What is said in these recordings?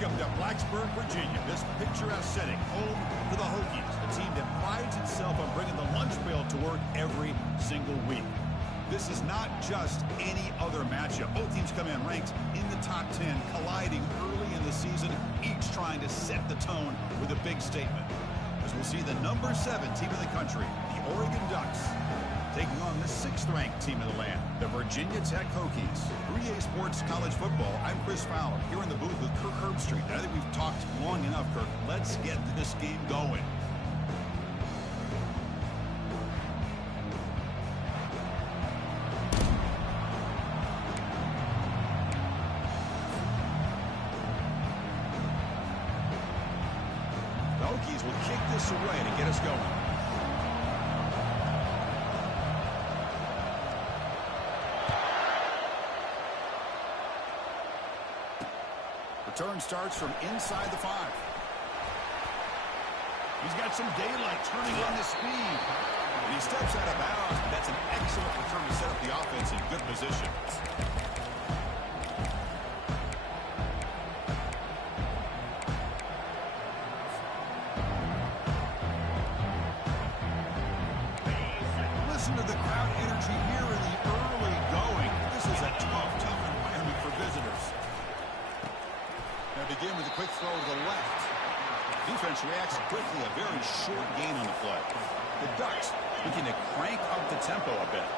Welcome to Blacksburg, Virginia, this picturesque setting, home to the Hokies, a team that prides itself on bringing the lunch pail to work every single week. This is not just any other matchup. Both teams come in ranked in the top 10, colliding early in the season, each trying to set the tone with a big statement. As we'll see the number 7 team in the country, the Oregon Ducks, taking on the 6th-ranked team in the land, the Virginia Tech Hokies. 3A Sports College Football, I'm Chris Fowler, here in the booth with Kirk Herbstreit. I think we've talked long enough, Kirk. Let's get this game going. The Hokies will kick this away to get us going. Return starts from inside the 5. He's got some daylight turning on the speed. And he steps out of bounds. That's an excellent return to set up the offense in good position. Listen to the crowd energy here in the early going. This is a tough environment for visitors. Now begin with a quick throw to the left. Defense reacts quickly, a very short gain on the play. The Ducks looking to crank up the tempo a bit.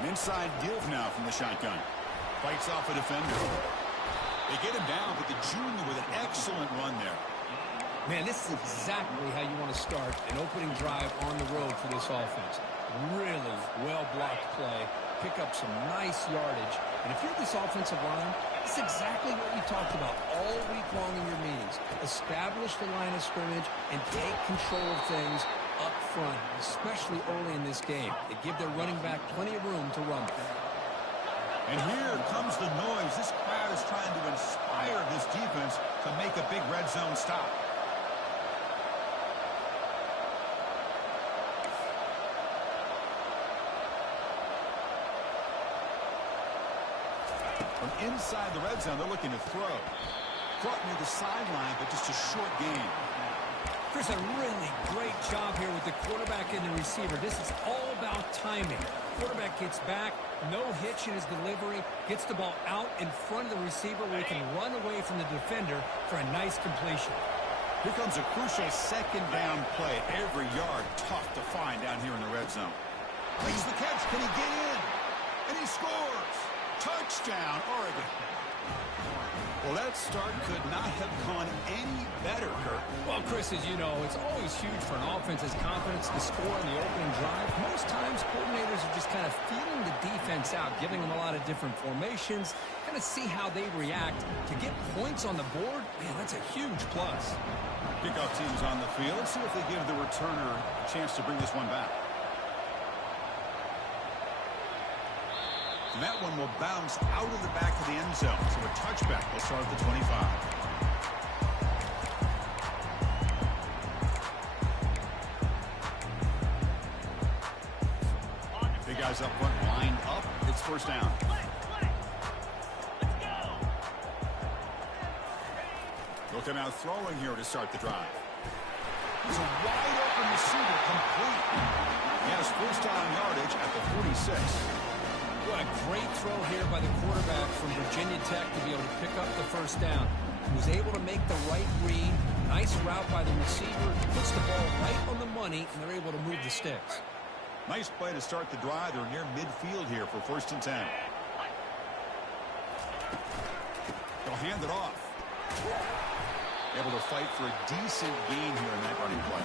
An inside give now from the shotgun. Fights off a defender. They get him down, but the junior with an excellent run there. Man, this is exactly how you want to start an opening drive on the road for this offense. Really well-blocked play, pick up some nice yardage. And if you're this offensive line, this is exactly what we talked about all week long in your meetings. Establish the line of scrimmage and take control of things up front, especially early in this game. They give their running back plenty of room to run. And here comes the noise. This crowd is trying to inspire this defense to make a big red zone stop. From inside the red zone, they're looking to throw. Caught near the sideline, but just a short gain. Chris, a really great job here with the quarterback and the receiver. This is all about timing. Quarterback gets back, no hitch in his delivery, gets the ball out in front of the receiver where he can run away from the defender for a nice completion. Here comes a crucial second down play. Every yard tough to find down here in the red zone. Makes the catch. Can he get in? And he scores. Touchdown, Oregon. Well, that start could not have gone any better, Kirk. Well, Chris, as you know, it's always huge for an offense's confidence to score on the opening drive. Most times, coordinators are just kind of feeling the defense out, giving them a lot of different formations, kind of see how they react. To get points on the board, man, that's a huge plus. Kickoff team's on the field. Let's see if they give the returner a chance to bring this one back. And that one will bounce out of the back of the end zone. So a touchback will start at the 25. Big guys up front, lined up. It's first down. They'll come out throwing here to start the drive. He's a wide open receiver, complete. He has first down yardage at the 46. What a great throw here by the quarterback from Virginia Tech to be able to pick up the first down. He was able to make the right read. Nice route by the receiver. Puts the ball right on the money, and they're able to move the sticks. Nice play to start the drive. They're near midfield here for first and 10. They'll hand it off. Able to fight for a decent gain here in that running play.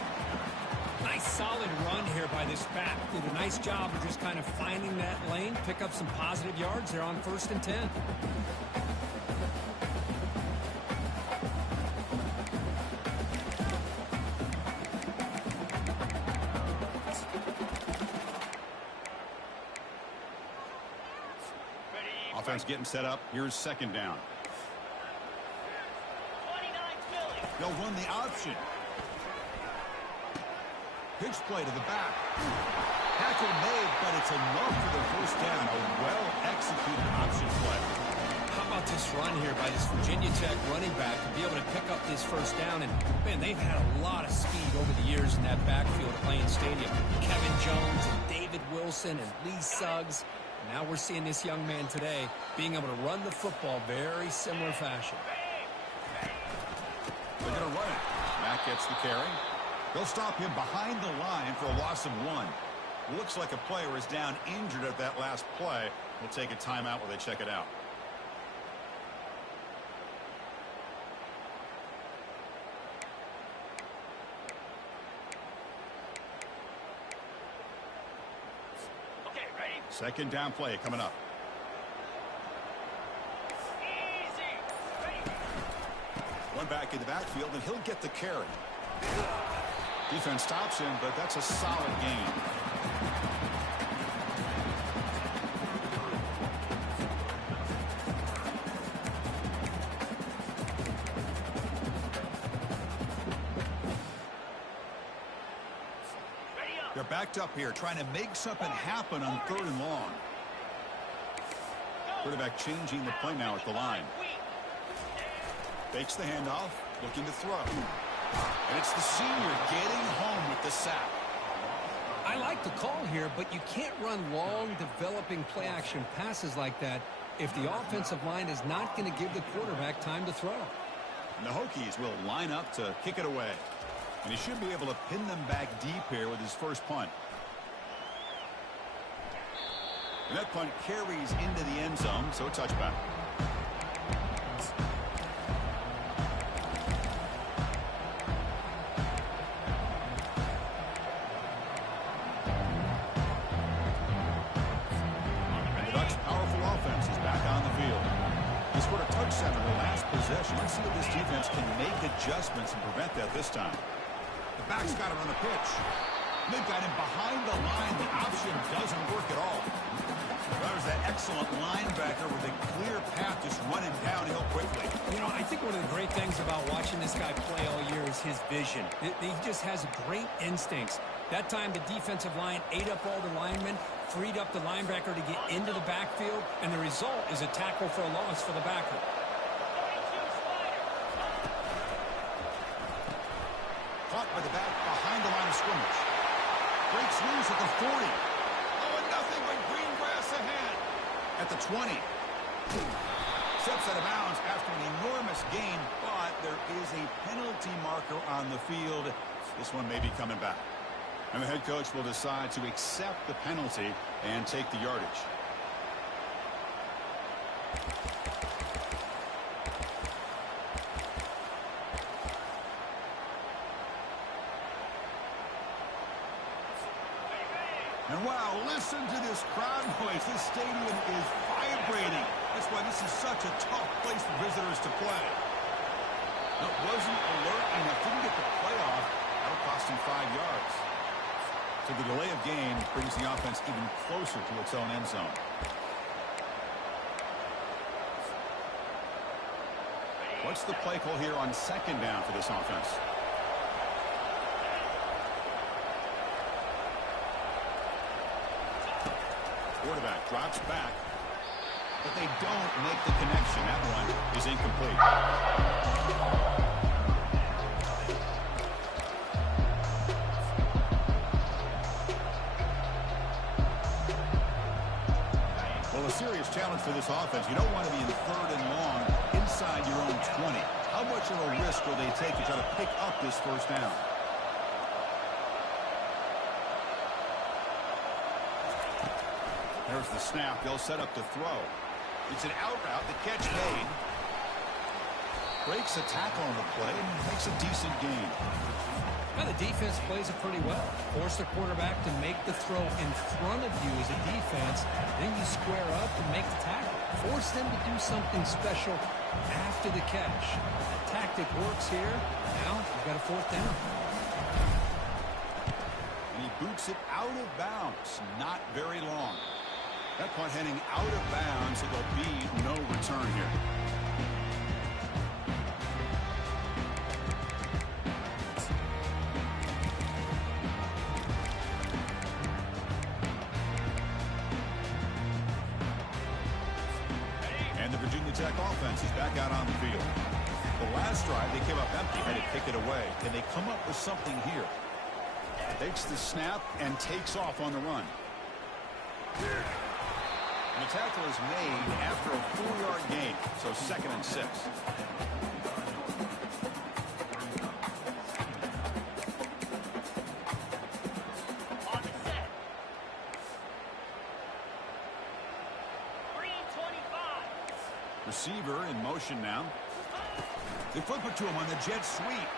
Nice solid run here by this back. Did a nice job of just kind of finding that lane, pick up some positive yards there on first and 10. Offense getting set up. Here's second down. They'll run the option. Pitch play to the back. Tackle made, but it's enough for the first down. A well-executed option play. How about this run here by this Virginia Tech running back to be able to pick up this first down? And, man, they've had a lot of speed over the years in that backfield at Plain Stadium. Kevin Jones and David Wilson and Lee Suggs. Now we're seeing this young man today being able to run the football very similar fashion. They're going to run it. Matt gets the carry. They'll stop him behind the line for a loss of 1. Looks like a player is down injured at that last play. We'll take a timeout while they check it out. Okay, ready? Second down play coming up. Easy. Ready? One back in the backfield, and he'll get the carry. Defense stops him, but that's a solid gain. They're backed up here, trying to make something happen on 3rd and long. Quarterback changing the play now at the line. Fakes the handoff, looking to throw. And it's the senior getting home with the sack. I like the call here, but you can't run long, developing play-action passes like that if the offensive line is not going to give the quarterback time to throw. And the Hokies will line up to kick it away. And he should be able to pin them back deep here with his first punt. And that punt carries into the end zone, so a touchback. The Ducks' powerful offense is back on the field. They scored a touchdown in the last possession. Let's see if this defense can make adjustments and prevent that this time. The back's got it on the pitch. They've got him behind the line. The option doesn't work at all. That was that excellent linebacker with a clear path just running downhill quickly. You know, I think one of the great things about watching this guy play all year is his vision. He just has great instincts. That time, the defensive line ate up all the linemen, freed up the linebacker to get into the backfield, and the result is a tackle for a loss for the backer. Caught by the back behind the line of scrimmage. Breaks loose at the 40. Oh, and nothing but green grass ahead. At the 20. Steps out of bounds after an enormous gain, but there is a penalty marker on the field. This one may be coming back. And the head coach will decide to accept the penalty and take the yardage. And wow, listen to this crowd noise. This stadium is vibrating. That's why this is such a tough place for visitors to play. It wasn't alert enough. Didn't get the playoff. That'll cost him 5 yards. So the delay of game brings the offense even closer to its own end zone. What's the play call here on 2nd down for this offense? Quarterback drops back, but they don't make the connection. That one is incomplete. Well, a serious challenge for this offense. You don't want to be in 3rd and long inside your own 20. How much of a risk will they take to try to pick up this first down? There's the snap. They'll set up to throw. It's an out route. The catch made. Breaks a tackle on the play and makes a decent gain. Now the defense plays it pretty well. Force the quarterback to make the throw in front of you as a defense. Then you square up and make the tackle. Force them to do something special after the catch. The tactic works here. Now you've got a 4th down. And he boots it out of bounds. Not very long. That punt heading out of bounds. It will be no return here. back out on the field. The last drive, they came up empty, had to kick it away. Can they come up with something here? Takes the snap and takes off on the run. And the tackle is made after a 4-yard gain, so 2nd and 6. On the set. 3:25. Receiver in motion now. They flip it to him on the jet sweep.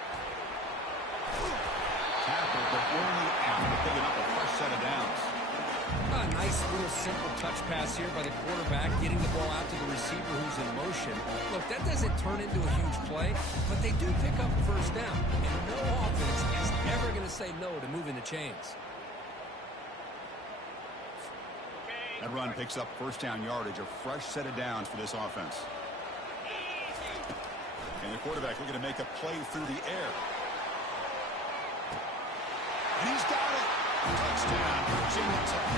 Tackle, but only after picking up a fresh set of downs. A nice little simple touch pass here by the quarterback, getting the ball out to the receiver who's in motion. Look, that doesn't turn into a huge play, but they do pick up a first down. And no offense is ever going to say no to moving the chains. That run picks up first down yardage, a fresh set of downs for this offense. And the quarterback looking to make a play through the air. And he's got it. Touchdown, Virginia Tech.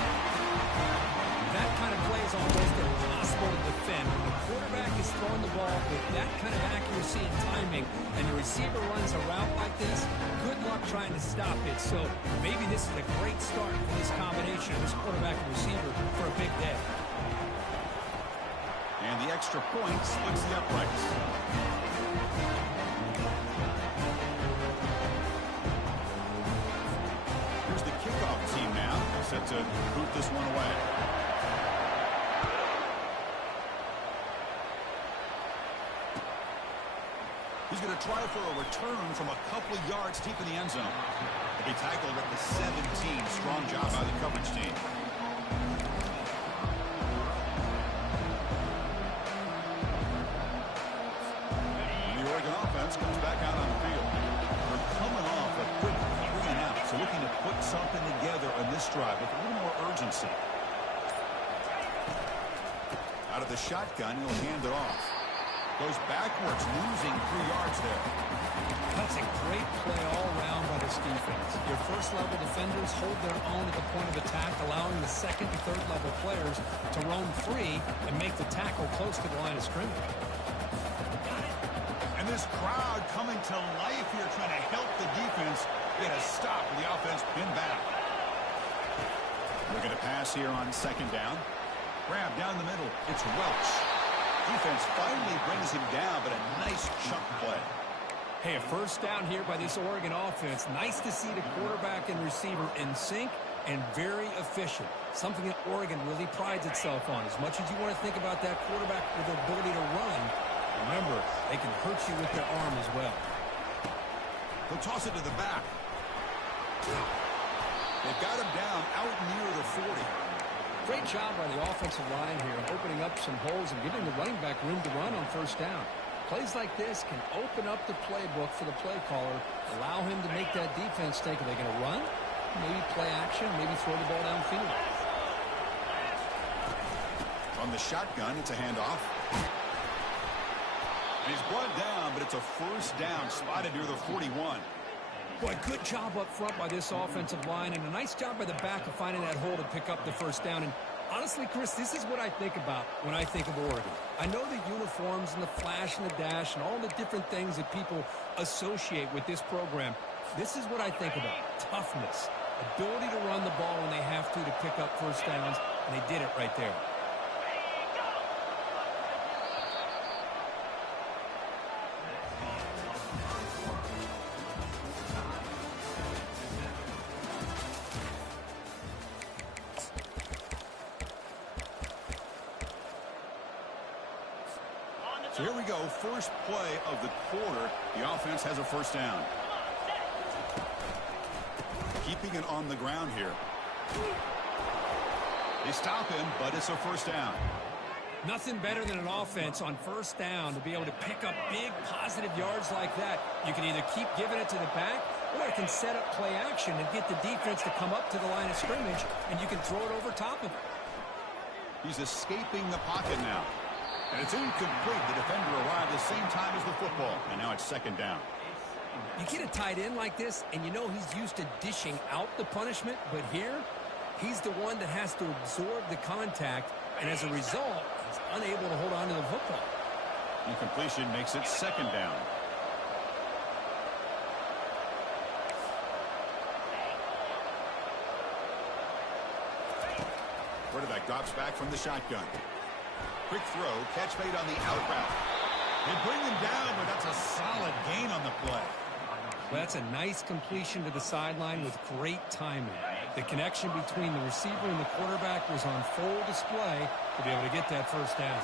That kind of play is almost impossible to defend. When the quarterback is throwing the ball with that kind of accuracy and timing, and the receiver runs a route like this, good luck trying to stop it. So maybe this is a great start for this combination of this quarterback and receiver for a big day. And the extra point splits the uprights. Here's the kickoff team now, set to boot this one away. He's going to try for a return from a couple of yards deep in the end zone. He'll be tackled at the 17. Strong job by the coverage team. Comes back out on the field. They're coming off a quick 3-and-out, so looking to put something together on this drive with a little more urgency. Out of the shotgun, he'll hand it off. Goes backwards, losing 3 yards there. That's a great play all around by this defense. Your first-level defenders hold their own at the point of attack, allowing the second and third-level players to roam free and make the tackle close to the line of scrimmage. And this crowd coming to life here, trying to help the defense get a stop with the offense pinned back. We're going to pass here on 2nd down. Grab down the middle. It's Welch. Defense finally brings him down, but a nice chunk play. Hey, a first down here by this Oregon offense. Nice to see the quarterback and receiver in sync and very efficient. Something that Oregon really prides itself on. As much as you want to think about that quarterback with the ability to run, remember, they can hurt you with their arm as well. They'll toss it to the back. They've got him down out near the 40. Great job by the offensive line here, opening up some holes and giving the running back room to run on first down. Plays like this can open up the playbook for the play caller, allow him to make that defense think, are they going to run? Maybe play action, maybe throw the ball downfield. From the shotgun, it's a handoff. And he's brought down, but it's a first down, spotted near the 41. Boy, good job up front by this offensive line, and a nice job by the back of finding that hole to pick up the first down. And honestly, Chris, this is what I think about when I think of Oregon. I know the uniforms and the flash and the dash and all the different things that people associate with this program. This is what I think about. Toughness, ability to run the ball when they have to pick up first downs, and they did it right there. So here we go, first play of the quarter. The offense has a first down. Keeping it on the ground here. They stop him, but it's a first down. Nothing better than an offense on first down to be able to pick up big positive yards like that. You can either keep giving it to the back, or it can set up play action and get the defense to come up to the line of scrimmage, and you can throw it over top of it. He's escaping the pocket now. And it's incomplete. The defender arrived the same time as the football. And now it's second down. You get a tight end like this, and you know he's used to dishing out the punishment, but here, he's the one that has to absorb the contact, and as a result, he's unable to hold on to the football. Incompletion makes it second down. Quarterback drops back from the shotgun. Quick throw, catch made on the out route. They bring him down, but that's a solid gain on the play. Well, that's a nice completion to the sideline with great timing. The connection between the receiver and the quarterback was on full display to be able to get that first down.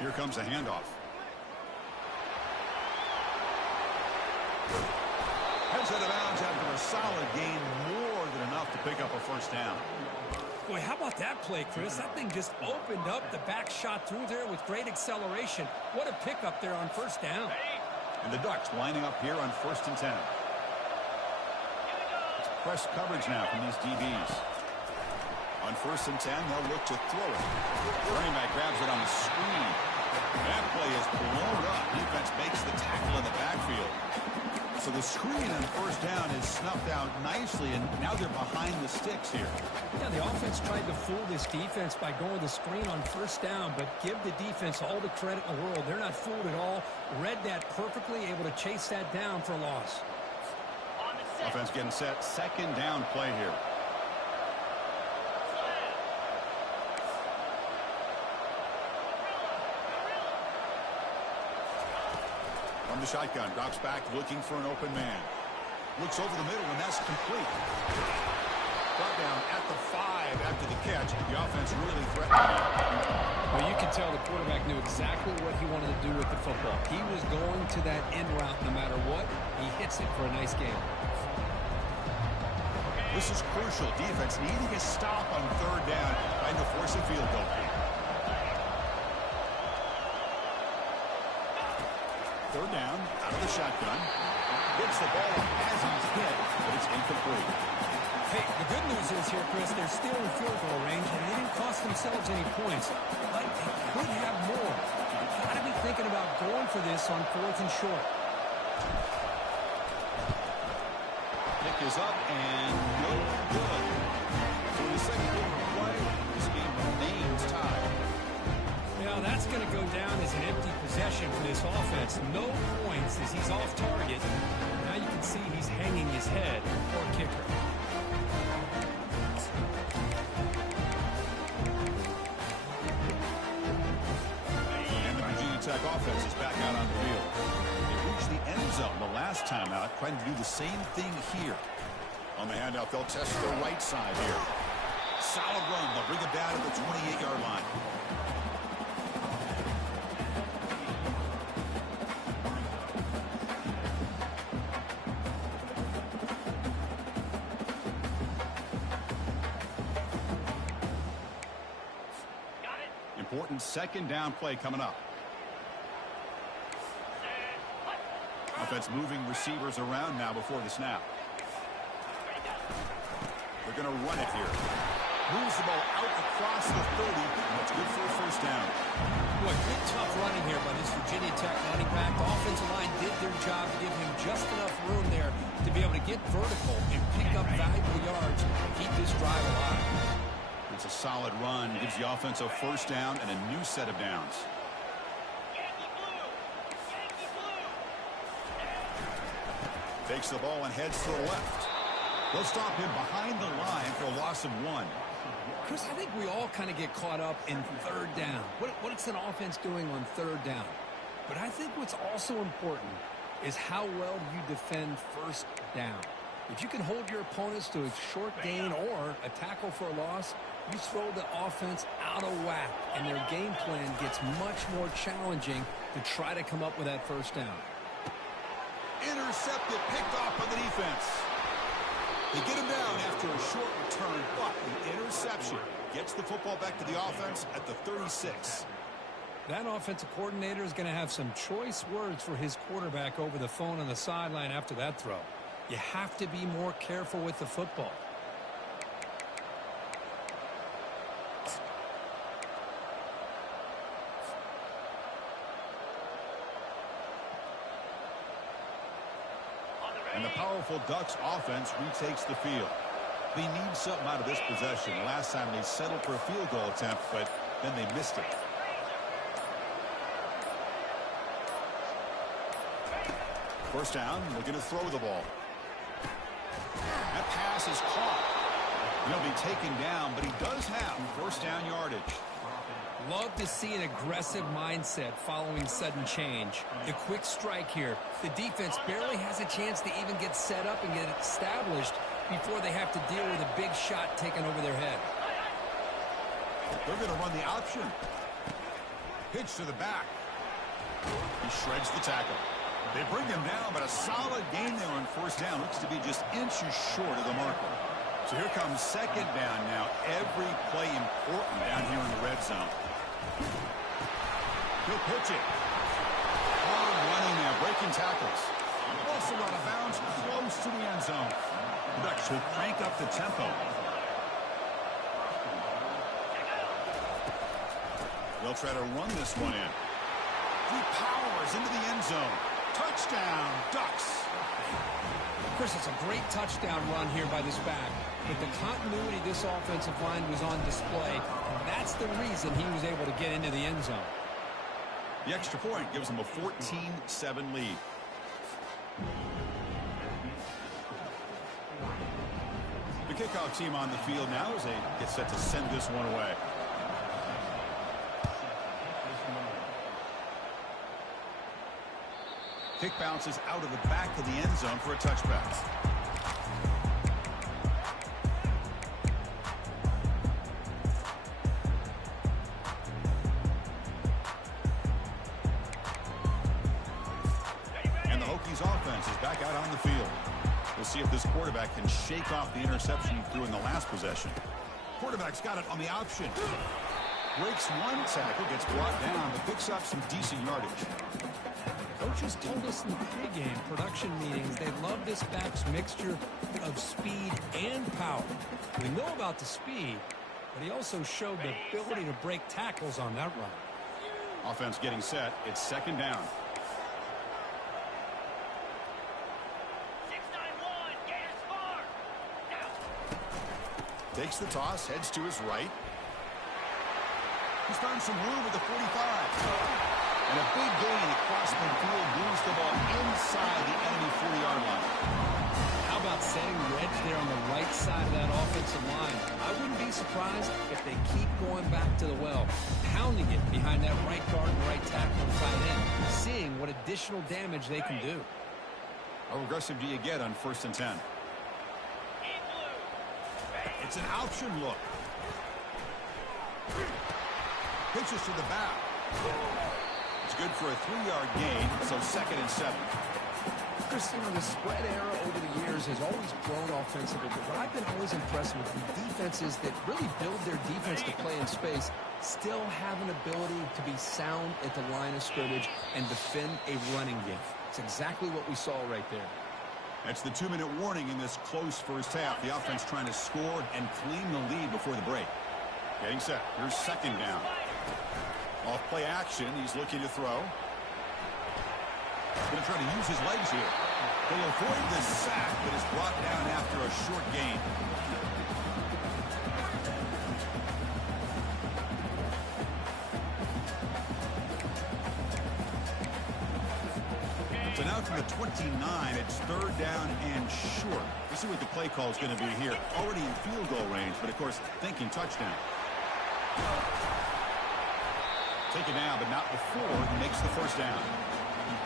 Here comes a handoff. Heads out of bounds after a solid gain, more than enough to pick up a first down. Boy, how about that play, Chris? That thing just opened up. The back shot through there with great acceleration. What a pickup there on first down. And the Ducks lining up here on 1st and 10. It's press coverage now from these DBs. On 1st and 10, they'll look to throw it. Running back grabs it on the screen. That play is blown up. Defense makes the tackle in the backfield. So the screen on first down is snuffed out nicely, and now they're behind the sticks here. Yeah, the offense tried to fool this defense by going the screen on first down, but give the defense all the credit in the world. They're not fooled at all. Read that perfectly, able to chase that down for a loss. Offense getting set. Second down play here. From the shotgun, drops back, looking for an open man. Looks over the middle, and that's complete. Brought down at the 5 after the catch. The offense really threatened. Well, you can tell the quarterback knew exactly what he wanted to do with the football. He was going to that end route no matter what. He hits it for a nice gain. This is crucial. Defense needing a stop on third down, trying to force a field goal. Third down, out of the shotgun. Gets the ball as he's hit, but it's incomplete. Hey, the good news is here, Chris, they're still in field goal range, and they didn't cost themselves any points. But they could have more. You've got to be thinking about going for this on 4th and short. Kick is up and no good. So in the second quarter of play, this game remains tied. Now that's going to go down as an empty possession for this offense. No points as he's off target. Now you can see he's hanging his head for kicker. And the Virginia Tech offense is back out on the field. They reached the end zone the last time out, trying to do the same thing here. On the handout, they'll test the right side here. Solid run. They'll bring it down to the 28-yard line. Important second down play coming up. Offense moving receivers around now before the snap. They're going to run it here. Moves the ball out across the 30, and it's good for a first down. Boy, good tough running here by this Virginia Tech running back. The offensive line did their job to give him just enough room there to be able to get vertical and pick up valuable yards and keep this drive alive. It's a solid run. Gives the offense a first down and a new set of downs. Takes the ball and heads to the left. They'll stop him behind the line for a loss of 1. Chris, I think we all kind of get caught up in third down. What's an offense doing on third down? But I think what's also important is how well you defend first down. If you can hold your opponents to a short gain or a tackle for a loss, you throw the offense out of whack, and their game plan gets much more challenging to try to come up with that first down. Intercepted, picked off by the defense. They get him down after a short return, but the interception gets the football back to the offense at the 36. That offensive coordinator is going to have some choice words for his quarterback over the phone on the sideline after that throw. You have to be more careful with the football. And the powerful Ducks offense retakes the field. They need something out of this possession. Last time they settled for a field goal attempt, but then they missed it. First down, looking to throw the ball. That pass is caught. He'll be taken down, but he does have first down yardage. Love to see an aggressive mindset following sudden change. The quick strike here. The defense barely has a chance to even get set up and get established before they have to deal with a big shot taken over their head. They're going to run the option. Pitch to the back. He shreds the tackle. They bring him down, but a solid gain there on first down. Looks to be just inches short of the marker. So here comes second down now. Every play important down here in the red zone. He'll pitch it. Hard running now, breaking tackles. Also out of bounds, close to the end zone. The Ducks will crank up the tempo. They'll try to run this one in. He powers into the end zone. Touchdown, Ducks. Chris, it's a great touchdown run here by this back. But the continuity of this offensive line was on display. And that's the reason he was able to get into the end zone. The extra point gives them a 14-7 lead. The kickoff team on the field now as they get set to send this one away. Kick bounces out of the back of the end zone for a touchback. And the Hokies offense is back out on the field. We'll see if this quarterback can shake off the interception he threw in the last possession. Quarterback's got it on the option. Breaks one tackle, gets brought down, but picks up some decent yardage. Coaches told us in the pregame production meetings they love this back's mixture of speed and power. We know about the speed, but he also showed the ability to break tackles on that run. Offense getting set. It's second down. 691, Gators far. Now. Takes the toss, heads to his right. He's found some room with the 45. And a big gain across midfield moves the ball inside the enemy 40-yard line. How about setting the edge there on the right side of that offensive line? I wouldn't be surprised if they keep going back to the well, pounding it behind that right guard and right tackle and tight end, seeing what additional damage they can do. How aggressive do you get on 1st and 10? It's an option look. Pitches to the back. It's good for a 3-yard gain, so 2nd and 7. Chris, the spread era over the years has always grown offensively, but what I've been always impressed with the defenses that really build their defense to play in space still have an ability to be sound at the line of scrimmage and defend a running game. It's exactly what we saw right there. That's the 2-minute warning in this close first half. The offense trying to score and claim the lead before the break. Getting set. Here's second down. Off play action. He's looking to throw. Going to try to use his legs here. They'll avoid the sack that is brought down after a short gain. So now from the 29, it's 3rd down and short. We'll see what the play call is going to be here. Already in field goal range, but of course thinking touchdown. Taken down, but not before he makes the first down.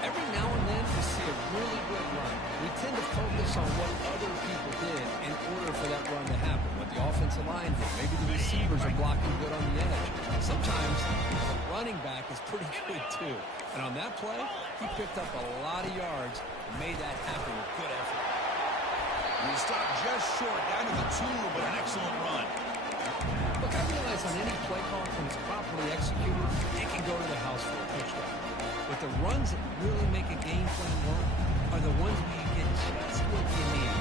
Every now and then we see a really good run. We tend to focus on what other people did in order for that run to happen, what the offensive line did. Maybe the receivers are blocking good on the edge. Sometimes the running back is pretty good too. And on that play, he picked up a lot of yards and made that happen with good effort. And he stopped just short, down to the 2, but an excellent run. Look, I realize on any play call, when it's properly executed, it can go to the house for a touchdown. But the runs that really make a game plan work are the ones where you get just what you need.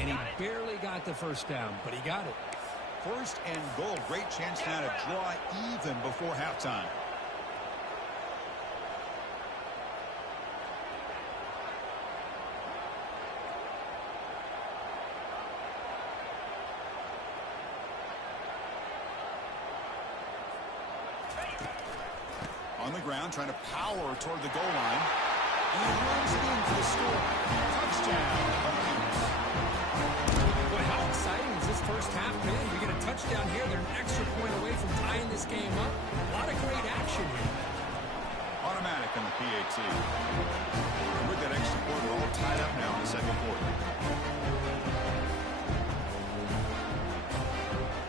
And he barely got the first down, but he got it. 1st and goal. Great chance now to draw even before halftime. On the ground, trying to power toward the goal line. And he runs it in for the score. Touchdown, Hokies. Boy, how exciting is this first half been? We get a touchdown here. They're an extra point away from tying this game up. A lot of great action here. Automatic on the PAT. And with that extra point, we're all tied up now in the second quarter.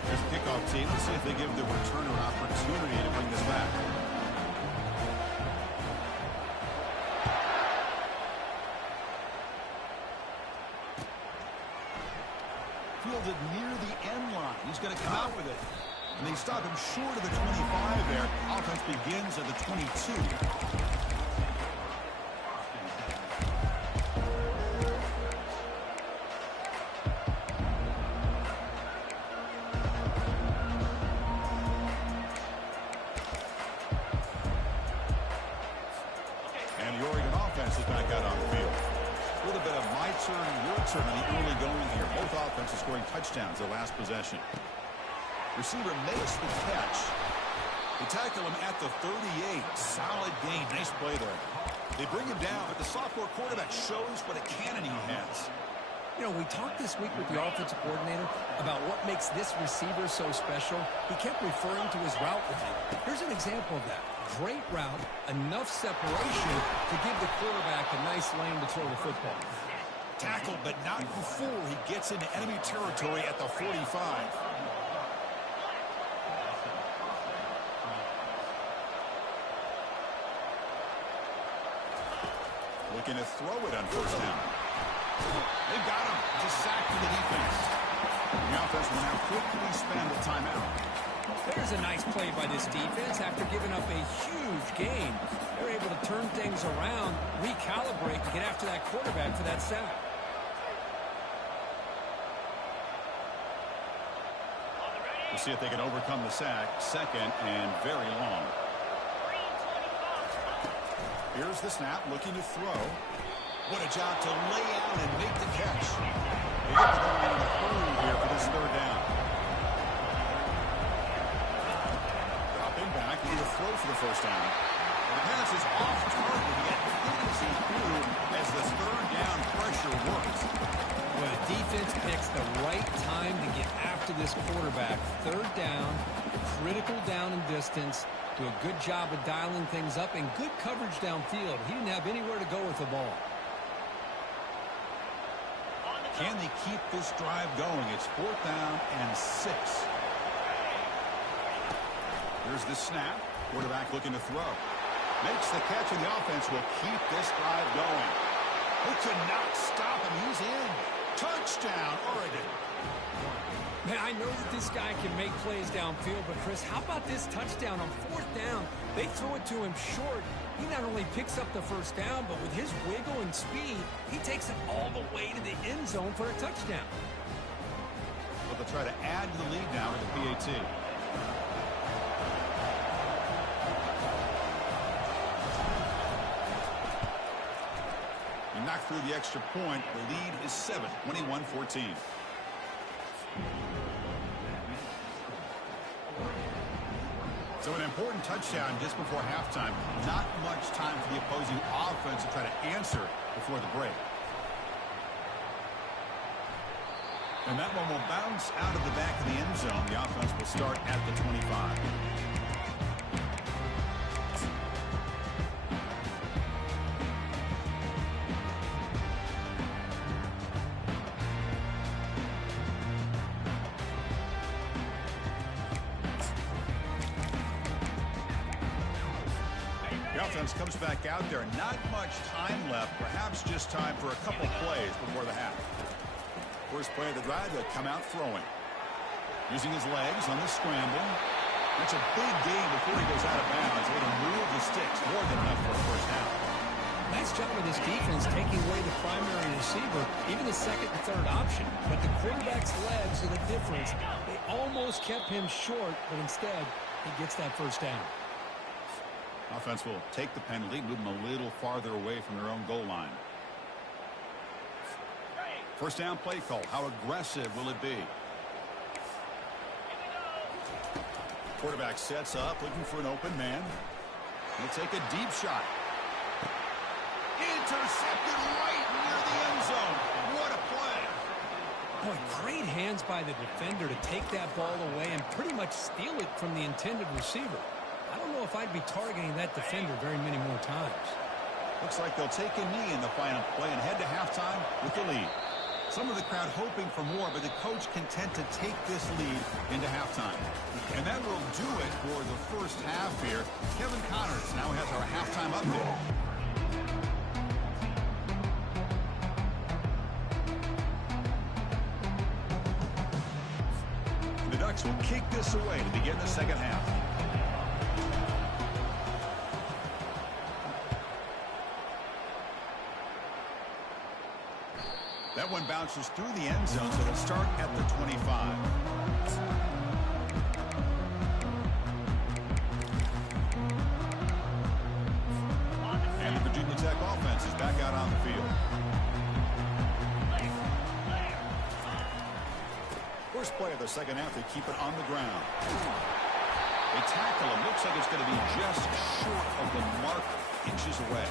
There's a kickoff team. Let's see if they give the returner an opportunity to bring this back. Fielded near the end line. He's going to come out with it. And they stop him short of the 25 there. Offense begins at the 22. And the Oregon offense is back out on the field. A little bit of my turn, your turn in the early going here. Both offenses scoring touchdowns their last possession. Receiver makes the catch. They tackle him at the 38. Solid gain. Nice play there. They bring him down, but the sophomore quarterback shows what a cannon he has. You know, we talked this week with the offensive coordinator about what makes this receiver so special. He kept referring to his route with him. Here's an example of that. Great route, enough separation to give the quarterback a nice lane to throw the football. Tackled, but not before he gets into enemy territory at the 45. Looking to throw it on first down. They've got him. Just sacked in the defense. The offense will now quickly spend a timeout. There's a nice play by this defense. After giving up a huge gain, they're able to turn things around, recalibrate, and get after that quarterback for that sack. We'll see if they can overcome the sack. Second and very long. Here's the snap, looking to throw. What a job to lay out and make the catch. They get the ball in a hurry here for this third down. Dropping back, need a throw for the first down. And the pass is off target. He got through as the third down pressure works. Well, the defense picks the right time to get after this quarterback. Third down, critical down and distance. Do a good job of dialing things up and good coverage downfield. He didn't have anywhere to go with the ball. Can they keep this drive going? It's fourth down and 6. Here's the snap. Quarterback looking to throw. Makes the catch, and the offense will keep this drive going. They could not stop him. He's in. Touchdown, Oregon. Man, I know that this guy can make plays downfield, but Chris, how about this touchdown on fourth down? They throw it to him short. He not only picks up the first down, but with his wiggle and speed, he takes it all the way to the end zone for a touchdown. But they'll try to add to the lead now with the PAT. He knocked through the extra point. The lead is 7, 21-14. So an important touchdown just before halftime. Not much time for the opposing offense to try to answer before the break. And that one will bounce out of the back of the end zone. The offense will start at the 25. Comes back out there. Not much time left. Perhaps just time for a couple plays before the half. First play of the drive, they'll come out throwing. Using his legs on the scramble. That's a big gain before he goes out of bounds. Able to move the sticks. More than enough for a first down. Nice job of this defense taking away the primary receiver, even the second and third option. But the quarterback's legs are the difference. They almost kept him short, but instead, he gets that first down. Offense will take the penalty, move them a little farther away from their own goal line. First down play call. How aggressive will it be? Quarterback sets up, looking for an open man. He'll take a deep shot. It's Intercepted right near the end zone. What a play. Boy, great hands by the defender to take that ball away and pretty much steal it from the intended receiver. I don't know if I'd be targeting that defender very many more times. Looks like they'll take a knee in the final play and head to halftime with the lead. Some of the crowd hoping for more, but the coach content to take this lead into halftime. And that will do it for the first half here. Kevin Connors now has our halftime update. The Ducks will kick this away to begin the second half. That one bounces through the end zone, so they'll start at the 25. And the Virginia Tech offense is back out on the field. First play of the second half, they keep it on the ground. They tackle him. Looks like it's going to be just short of the mark, inches away.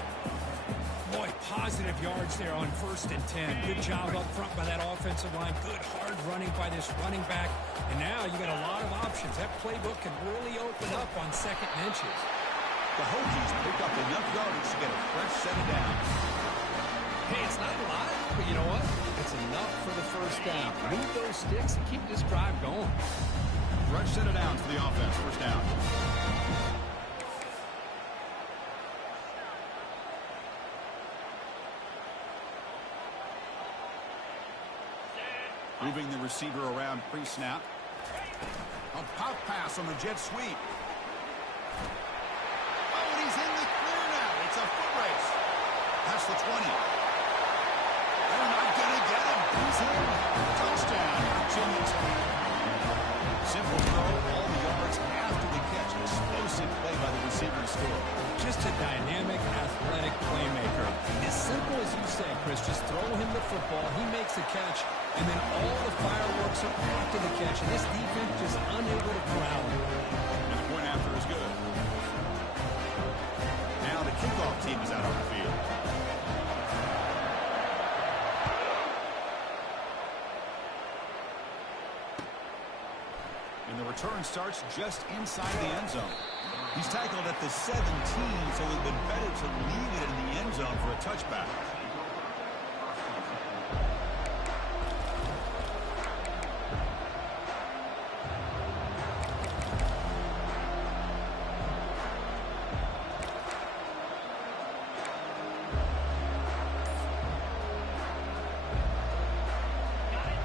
Boy, positive yards there on 1st and 10. Good job up front by that offensive line. Good hard running by this running back. And now you got a lot of options. That playbook can really open up on 2nd and inches. The Hokies pick up enough yardage to get a fresh set of downs. Hey, it's not a lot, but you know what? It's enough for the first down. Move those sticks and keep this drive going. Fresh set of downs for the offense. First down. Moving the receiver around pre-snap. A pop pass on the jet sweep. Oh, and he's in the clear now. It's a foot race. That's the 20. They're not going to get him. He's in. Touchdown, Virginia Tech. Simple throw, all the yards after the catch. An explosive play by the receiver to score. Just a dynamic, athletic playmaker. As simple as you say, Chris, just throw him the football, he makes a catch, and then all the fireworks are after the catch, and this defense just unable to corral him. And the point after is good. Now the kickoff team is out on the field. And the return starts just inside the end zone. He's tackled at the 17, so it would have been better to leave it in the end zone for a touchback.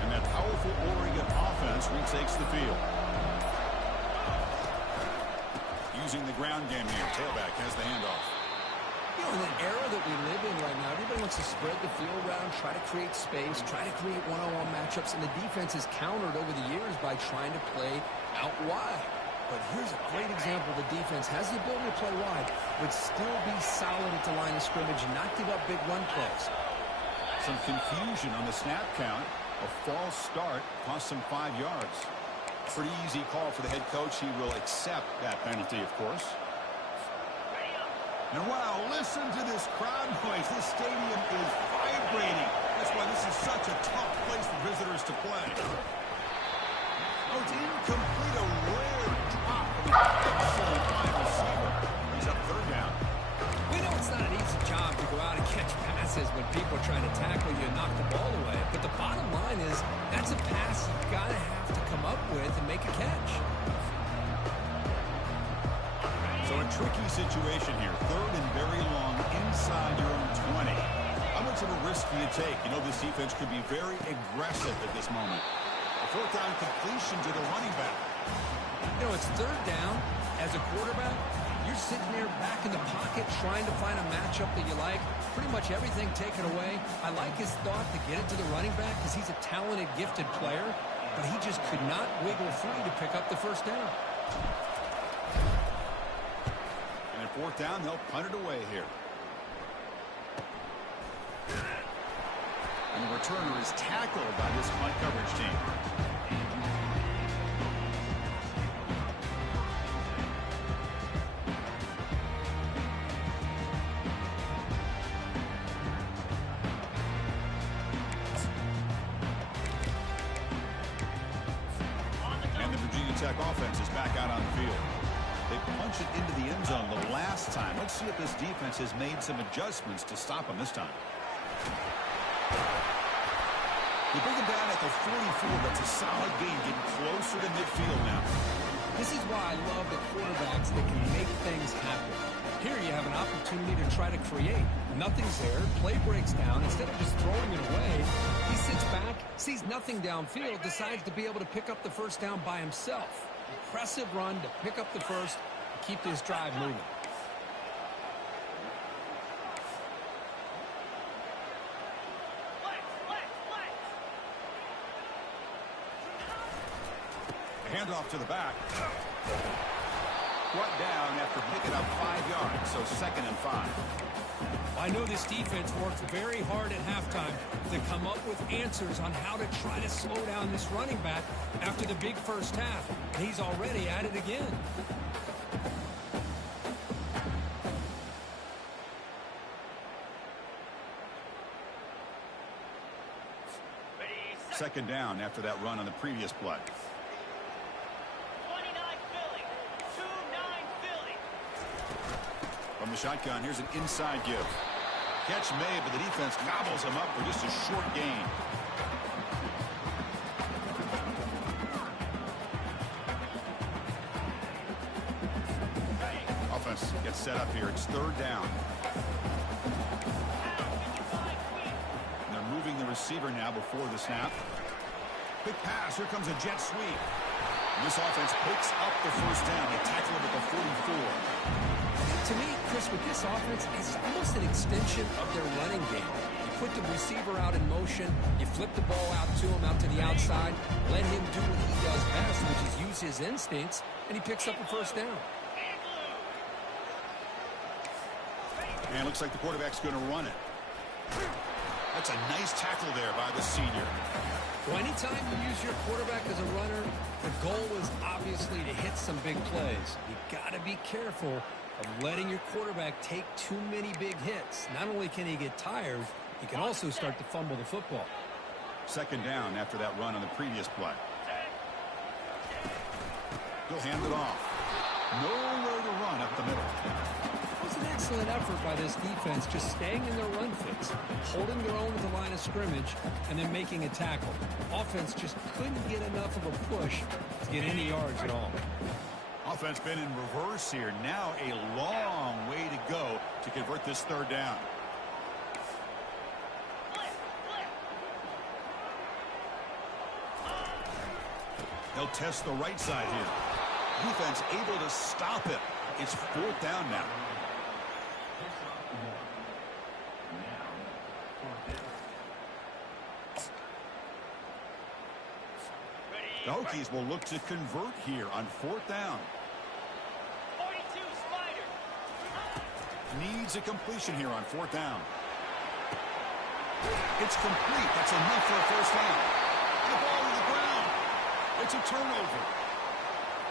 And that powerful Oregon offense retakes the field. Using the ground game here. Tailback has the handoff. You know, in the era that we live in right now, everybody wants to spread the field around, try to create space, try to create one-on-one matchups, and the defense is countered over the years by trying to play out wide. But here's a great example. The defense has the ability to play wide, but still be solid at the line of scrimmage and not give up big run plays. Some confusion on the snap count. A false start cost him 5 yards. Pretty easy call for the head coach. He will accept that penalty, of course. And wow, listen to this crowd noise. This stadium is vibrating. That's why this is such a tough place for visitors to play. Oh, it's incomplete. A rare drop from the excellent wide receiver. He's up 3rd down. We know it's not an easy job to go out and catch passes when people are trying to tackle you and knock the ball away. But the bottom line is that's a pass you've got to have to come up with and make a catch. So a tricky situation here. 3rd and very long inside your own 20. How much of a risk do you take? You know, this defense could be very aggressive at this moment. A 4th down completion to the running back. You know, it's 3rd down. As a quarterback, you're sitting there back in the pocket trying to find a matchup that you like. Pretty much everything taken away. I like his thought to get it to the running back because he's a talented, gifted player, but he just could not wiggle free to pick up the 1st down. And at 4th down, they'll punt it away here. And the returner is tackled by this punt coverage team. Tech offense is back out on the field. They punch it into the end zone the last time. Let's see if this defense has made some adjustments to stop them this time. They bring him down at the 44. That's a solid gain, getting closer to midfield now. This is why I love the quarterbacks that can make things happen. Here you have an opportunity to try to create. Nothing's there. Play breaks down. Instead of just throwing it away, he sits back, sees nothing downfield, decides to be able to pick up the first down by himself. Impressive run to pick up the first and keep this drive moving. Handoff to the back. Brought down after picking up 5 yards, so 2nd and 5. I know this defense worked very hard at halftime to come up with answers on how to try to slow down this running back after the big first half. And he's already at it again. Second down after that run on the previous play. 29 Philly. 2-9 Philly. From the shotgun, here's an inside give. Catch made, but the defense gobbles him up for just a short gain. Offense gets set up here. It's 3rd down. And they're moving the receiver now before the snap. Big pass. Here comes a jet sweep. And this offense picks up the first down. They tackle him at the 44. To me, Chris, with this offense, it's almost an extension of their running game. You put the receiver out in motion, you flip the ball out to him, out to the outside, let him do what he does best, which is use his instincts, and he picks up a first down. And it looks like the quarterback's going to run it. That's a nice tackle there by the senior. Well, anytime you use your quarterback as a runner, the goal is obviously to hit some big plays. You got to be careful of letting your quarterback take too many big hits. Not only can he get tired, he can also start to fumble the football. Second down after that run on the previous play. He'll hand it off. Nowhere to run up the middle. It was an excellent effort by this defense, just staying in their run fits, holding their own at the line of scrimmage, and then making a tackle. Offense just couldn't get enough of a push to get any yards at all. Offense been in reverse here. Now a long way to go to convert this 3rd down. They'll test the right side here. Defense able to stop it. It's 4th down now. The Hokies will look to convert here on 4th down. 42 Spider. Needs a completion here on 4th down. It's complete. That's enough for a first down. And the ball to the ground. It's a turnover.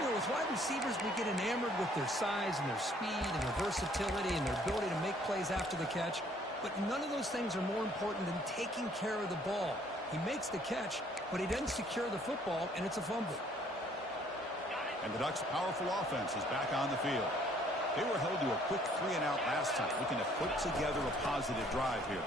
You know, with wide receivers, we get enamored with their size and their speed and their versatility and their ability to make plays after the catch. But none of those things are more important than taking care of the ball. He makes the catch, but he doesn't secure the football, and it's a fumble. And the Ducks' powerful offense is back on the field. They were held to a quick 3-and-out last time, looking to put together a positive drive here.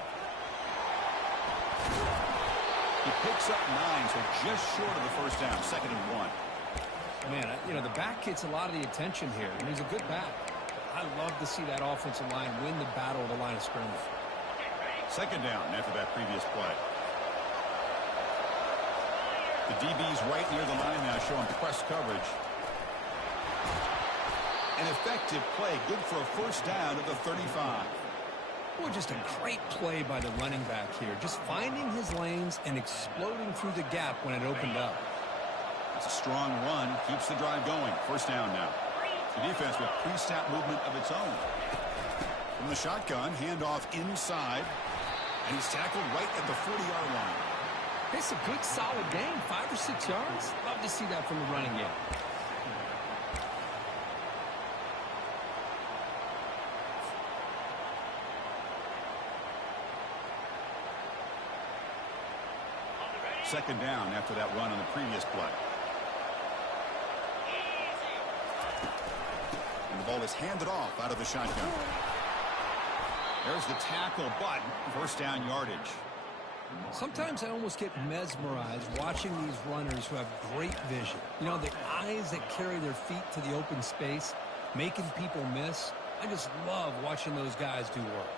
He picks up 9, so just short of the first down, 2nd and 1. Man, you know, the back gets a lot of the attention here, and he's a good back. I love to see that offensive line win the battle of the line of scrimmage. 2nd down after that previous play. The DB's right near the line now, showing press coverage. An effective play, good for a first down at the 35. Boy, just a great play by the running back here. Just finding his lanes and exploding through the gap when it opened up. It's a strong run, keeps the drive going. First down now. The defense with pre-snap movement of its own. From the shotgun, handoff inside. And he's tackled right at the 40-yard line. It's a good, solid gain, 5 or 6 yards. Love to see that from the running game. Second down after that run on the previous play. The ball is handed off out of the shotgun. There's the tackle, but first down yardage. Sometimes I almost get mesmerized watching these runners who have great vision. You know, the eyes that carry their feet to the open space, making people miss. I just love watching those guys do work.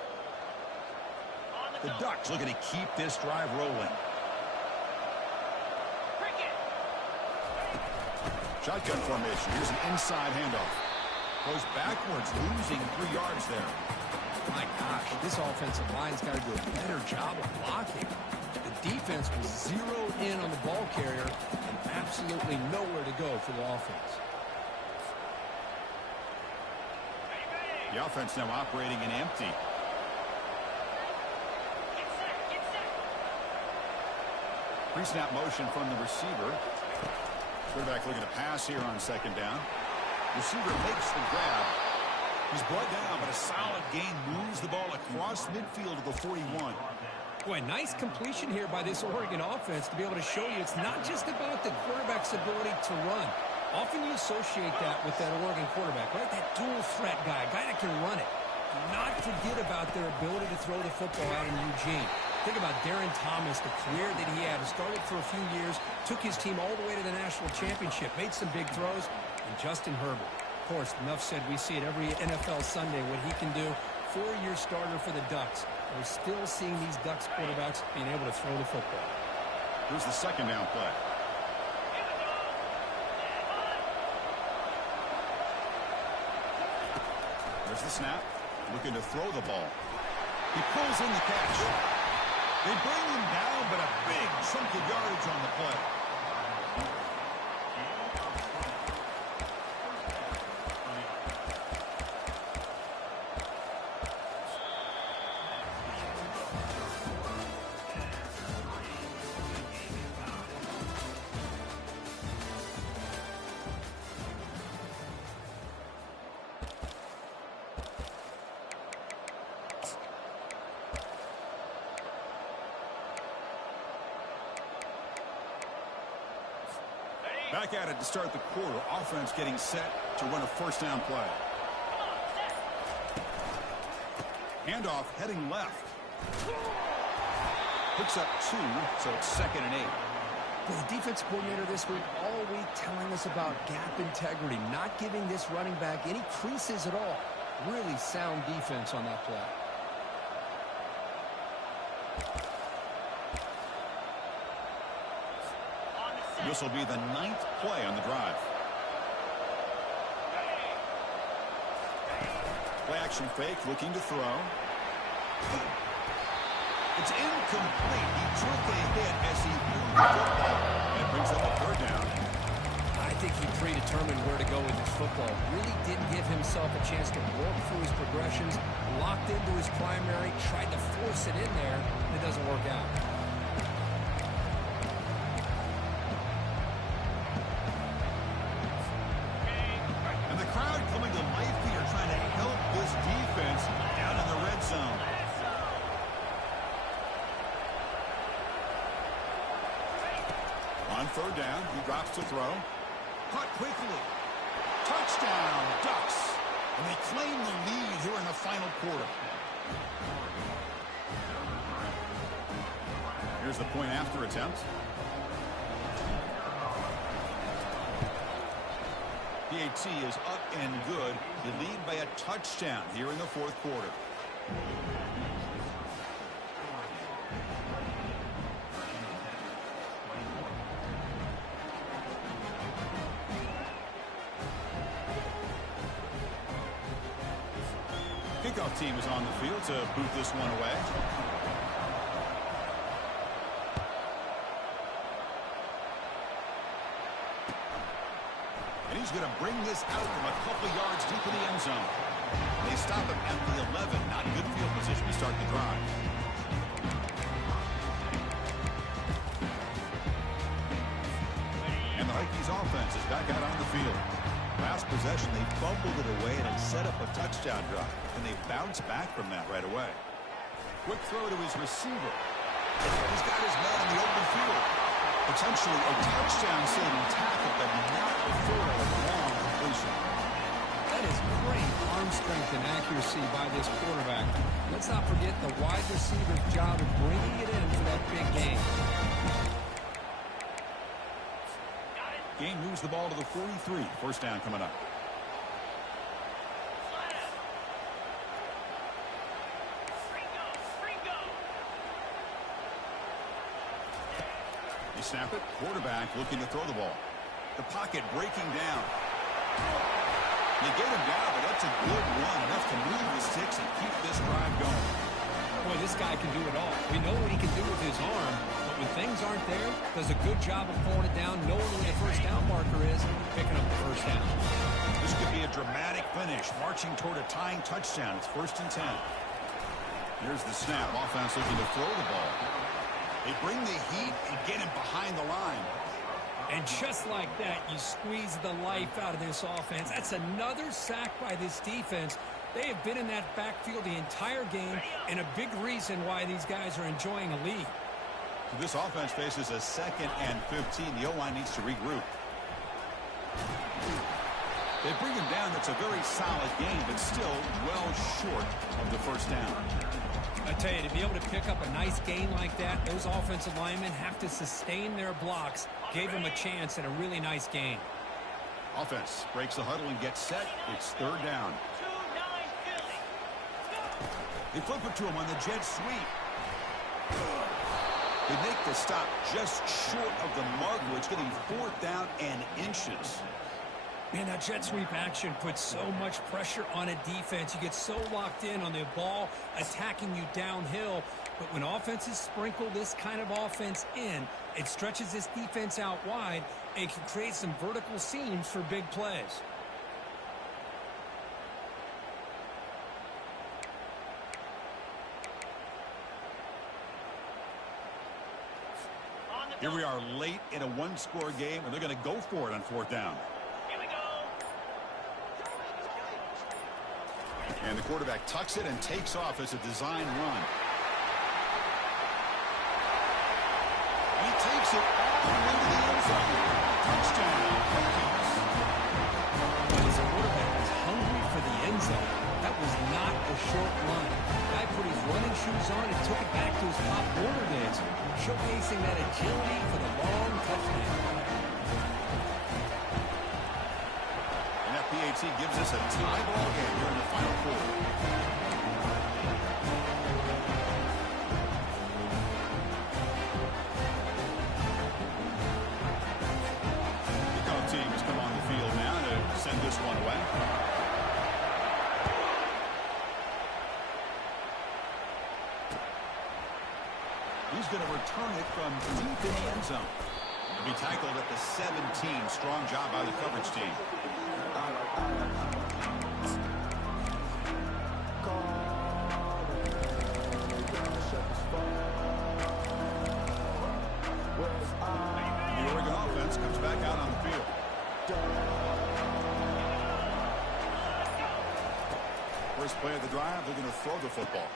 The Ducks looking to keep this drive rolling. Shotgun formation. Here's an inside handoff. Goes backwards, losing 3 yards there. My gosh, this offensive line's got to do a better job of blocking. The defense was zeroed in on the ball carrier and absolutely nowhere to go for the offense. The offense now operating in empty. Pre-snap motion from the receiver. Quarterback looking to pass here on second down. Receiver makes the grab. He's brought down, but a solid gain moves the ball across midfield to the 41. Boy, nice completion here by this Oregon offense to be able to show you it's not just about the quarterback's ability to run. Often you associate that with that Oregon quarterback, right? That dual threat guy that can run it. Do not forget about their ability to throw the football out in Eugene. Think about Darren Thomas, the career that he had. He started for a few years, took his team all the way to the national championship, made some big throws, and Justin Herbert. Of course, enough said, we see it every NFL Sunday what he can do. 4-year starter for the Ducks. We're still seeing these Ducks quarterbacks being able to throw the football. Here's the second down play. There's the snap. Looking to throw the ball. He pulls in the catch. They bring him down, but a big chunk of yardage on the play. Back at it to start the quarter. Offense getting set to run a first down play. Handoff heading left. Picks up 2, so it's 2nd and 8. The defense coordinator this week all week telling us about gap integrity, not giving this running back any creases at all. Really sound defense on that play. This will be the 9th play on the drive. Play action fake, looking to throw. It's incomplete. He took a hit as he threw the football. And brings up a 3rd down. I think he predetermined where to go with his football. Really didn't give himself a chance to work through his progressions. Locked into his primary, tried to force it in there, and it doesn't work out. On 3rd down, he drops to throw. Caught quickly. Touchdown, Ducks. And they claim the lead here in the final quarter. Here's the point after attempt. PAT is up and good. They lead by a touchdown here in the 4th quarter. Kickoff team is on the field to boot this one away. And he's going to bring this out from a couple yards deep in the end zone. They stop him at the 11. Not good field position to start the drive. And the Hokies offense is back out on the field. Last possession, they fumbled it away and it set up a touchdown drive. And they bounced back from that right away. Quick throw to his receiver. He's got his man in the open field. Potentially a touchdown-saving tackle, but not before a long completion. That is great and accuracy by this quarterback. Let's not forget the wide receiver's job of bringing it in for that big game. Game moves the ball to the 43. First down coming up. They snap it. Quarterback looking to throw the ball. The pocket breaking down. You get him down, but that's a good run. Enough to move the sticks and keep this drive going. Boy, this guy can do it all. We know what he can do with his arm, but when things aren't there, does a good job of pulling it down, knowing where the first down marker is, picking up the first down. This could be a dramatic finish, marching toward a tying touchdown. It's 1st and 10. Here's the snap. Offense looking to throw the ball. They bring the heat and get him behind the line. And just like that, you squeeze the life out of this offense. That's another sack by this defense. They have been in that backfield the entire game, and a big reason why these guys are enjoying a lead. So this offense faces a 2nd and 15. The O-line needs to regroup. They bring him down. That's a very solid game, but still well short of the first down. I tell you, to be able to pick up a nice gain like that, those offensive linemen have to sustain their blocks. Gave them a chance at a really nice game. Offense breaks the huddle and gets set. It's 3rd down. 2-9 Philly. They flip it to him on the jet sweep. They make the stop just short of the marker. It's getting 4th down and inches. Man, that jet sweep action puts so much pressure on a defense. You get so locked in on the ball attacking you downhill. But when offenses sprinkle this kind of offense in, it stretches this defense out wide and can create some vertical seams for big plays. Here we are late in a one-score game, and they're going to go for it on 4th down. Here we go. And the quarterback tucks it and takes off as a design run. And he takes it all into the end zone. Touchdown. As a quarterback is hungry for the end zone, that was not a short run. Guy put his running shoes on and took it back to his Pop Warner days, showcasing that agility for the long touchdown. And that PAT gives us a tie ball game here in the final quarter. Kickoff team has come on the field now to send this one away. He's going to return it from deep in the end zone. He'll be tackled at the 17. Strong job by the coverage team. The Oregon offense comes back out on the field. First play of the drive, they're going to throw the football.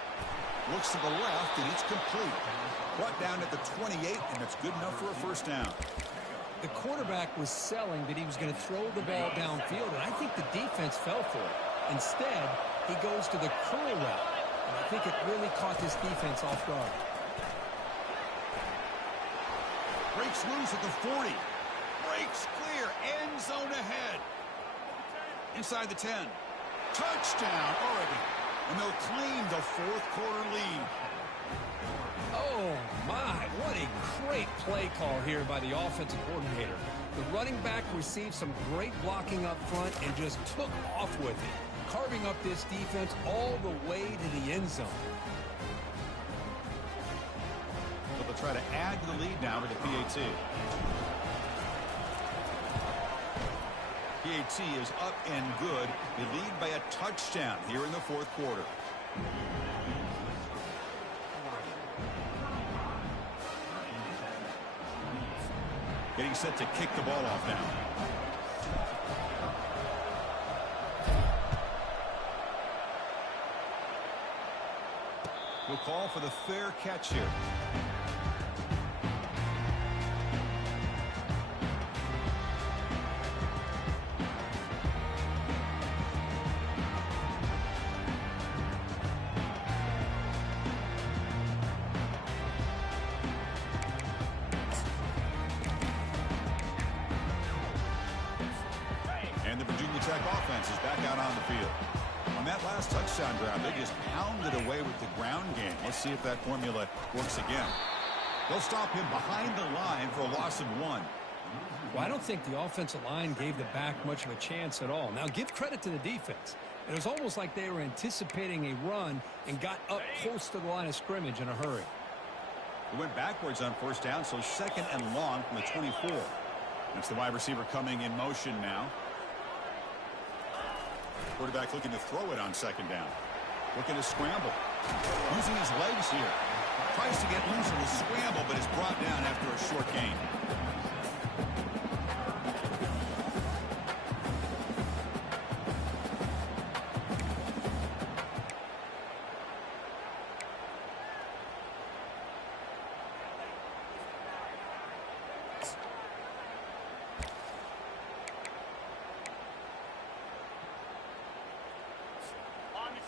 Looks to the left, and it's complete. Brought down at the 28, and that's good enough for a first down. The quarterback was selling that he was going to throw the ball downfield, and I think the defense fell for it. Instead, he goes to the curl route, and I think it really caught this defense off guard. Breaks loose at the 40. Breaks clear. End zone ahead. Inside the 10. Touchdown, Oregon. And they'll claim the 4th quarter lead. Oh, my. What a great play call here by the offensive coordinator. The running back received some great blocking up front and just took off with it, carving up this defense all the way to the end zone. So they'll try to add to the lead now with the PAT. PAT is up and good. They lead by a touchdown here in the 4th quarter. Getting set to kick the ball off now. We'll call for the fair catch here. Tech offense is back out on the field. On that last touchdown drive, they just pounded away with the ground game. Let's see if that formula works again. They'll stop him behind the line for a loss of 1. Well, I don't think the offensive line gave the back much of a chance at all. Now, give credit to the defense. It was almost like they were anticipating a run and got up close to the line of scrimmage in a hurry. He went backwards on first down, so 2nd and long from the 24. It's the wide receiver coming in motion now. Quarterback looking to throw it on 2nd down. Looking to scramble. Using his legs here. Tries to get loose in the scramble, but is brought down after a short gain.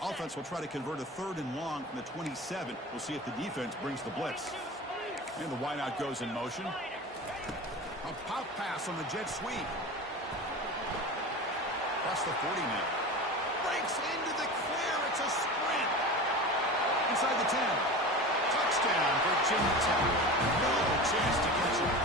Offense will try to convert a 3rd and long from the 27. We'll see if the defense brings the blitz. And the wideout goes in motion. A pop pass on the jet sweep. Across the 40 now. Breaks into the clear. It's a sprint. Inside the 10. Touchdown, Virginia Tech. No chance to catch him.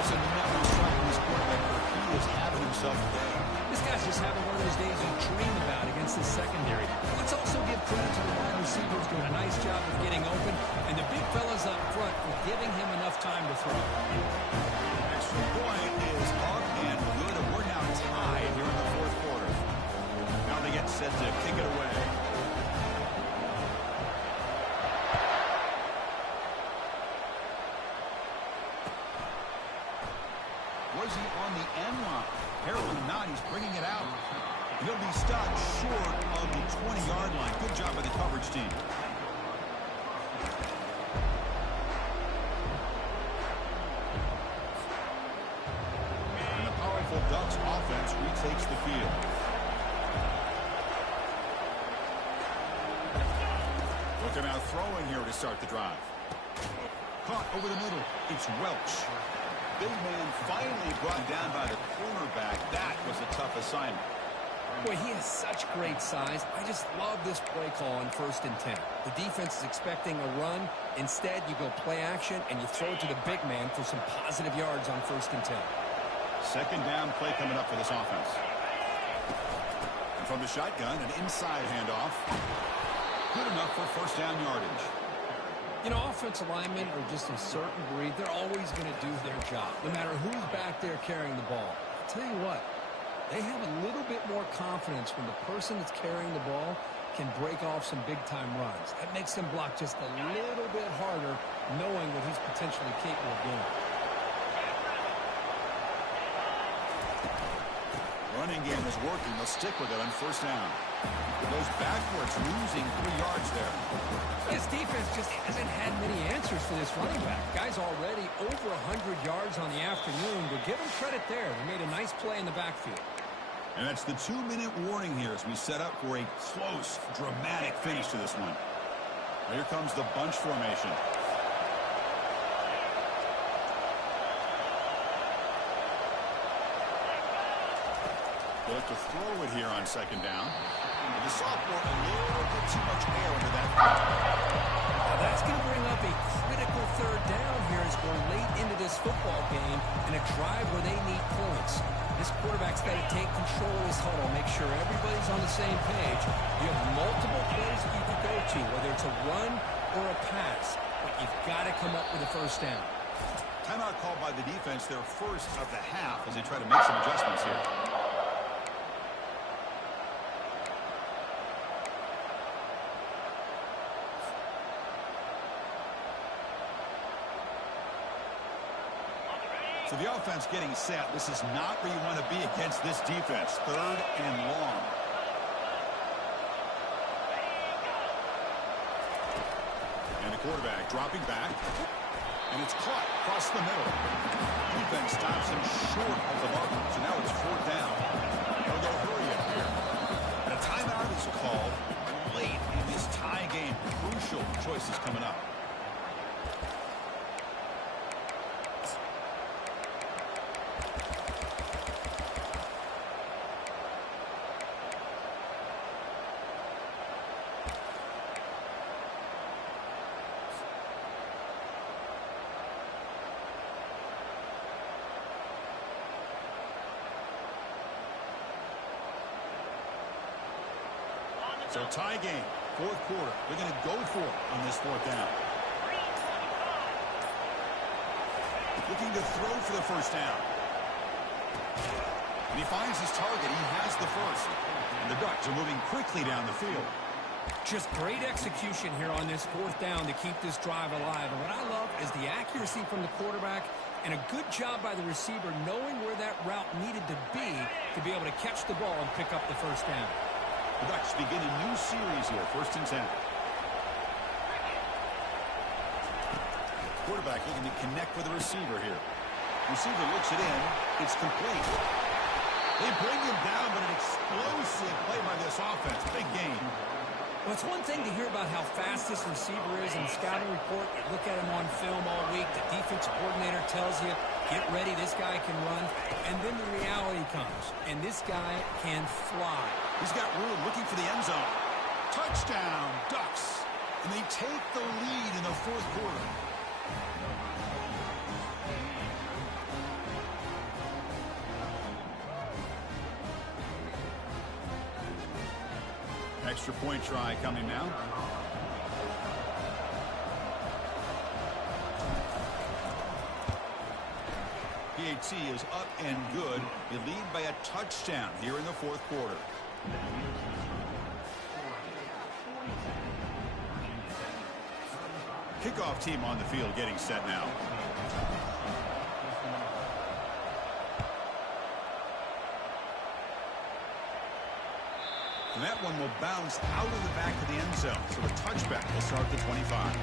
That's another strike from this quarterback. He is having himself a day. This guy's just having one of those days you dream about against the secondary. Let's also give credit to the wide receivers doing a nice job of getting open, and the big fellas up front for giving him enough time to throw. Extra point is up and good, and we're now tied here in the 4th quarter. Now they get set to kick it away. Was he on the end line? Apparently not. He's bringing it out. He'll be stopped short of the 20-yard line. Good job by the coverage team. And the powerful Ducks offense retakes the field. Looking out throwing here to start the drive. Caught over the middle. It's Welch. Big man finally brought down by the cornerback. That was a tough assignment. Boy, he has such great size. I just love this play call on 1st and 10. The defense is expecting a run. Instead, you go play action, and you throw it to the big man for some positive yards on 1st and 10. 2nd down play coming up for this offense. And from the shotgun, an inside handoff. Good enough for 1st down yardage. You know, offensive linemen are just a certain breed. They're always going to do their job, no matter who's back there carrying the ball. I'll tell you what, they have a little bit more confidence when the person that's carrying the ball can break off some big-time runs. That makes them block just a little bit harder, knowing what he's potentially capable of doing. Running game is working. They'll stick with it on 1st down. It goes backwards, losing 3 yards there. His defense just hasn't had many answers for this running back. Guy's already over 100 yards on the afternoon, but give him credit there. They made a nice play in the backfield. And that's the 2-minute warning here as we set up for a close, dramatic finish to this one. Here comes the bunch formation. They look to throw it here on 2nd down. The sophomore a little bit too much air into that. Now that's going to bring up a critical 3rd down here as we're late into this football game in a drive where they need points. This quarterback's got to take control of his huddle, make sure everybody's on the same page. You have multiple plays that you can go to, whether it's a run or a pass, but you've got to come up with a 1st down. Timeout called by the defense, their first of the half as they try to make some adjustments here. So the offense getting set. This is not where you want to be against this defense. 3rd and long. And the quarterback dropping back. And it's caught across the middle. Defense stops him short of the mark. So now it's 4th down. They'll go hurry up here. And a timeout is called late in this tie game. Crucial choices coming up. So tie game, fourth quarter. They're going to go for it on this fourth down. 3:25. Looking to throw for the first down. And he finds his target. He has the first. And the Ducks are moving quickly down the field. Just great execution here on this fourth down to keep this drive alive. And what I love is the accuracy from the quarterback and a good job by the receiver knowing where that route needed to be able to catch the ball and pick up the first down. The Ducks begin a new series here, 1st and 10. Quarterback looking to connect with the receiver here. Receiver looks it in. It's complete. They bring him down, but an explosive play by this offense. Big game. Well, it's one thing to hear about how fast this receiver is in the scouting report. You look at him on film all week. The defensive coordinator tells you, get ready, this guy can run. And then the reality comes, and this guy can fly. He's got room looking for the end zone. Touchdown, Ducks. And they take the lead in the fourth quarter. Extra point try coming now. PAT is up and good. They lead by a touchdown here in the fourth quarter. Kickoff team on the field getting set now. And that one will bounce out of the back of the end zone. So the touchback will start at the 25.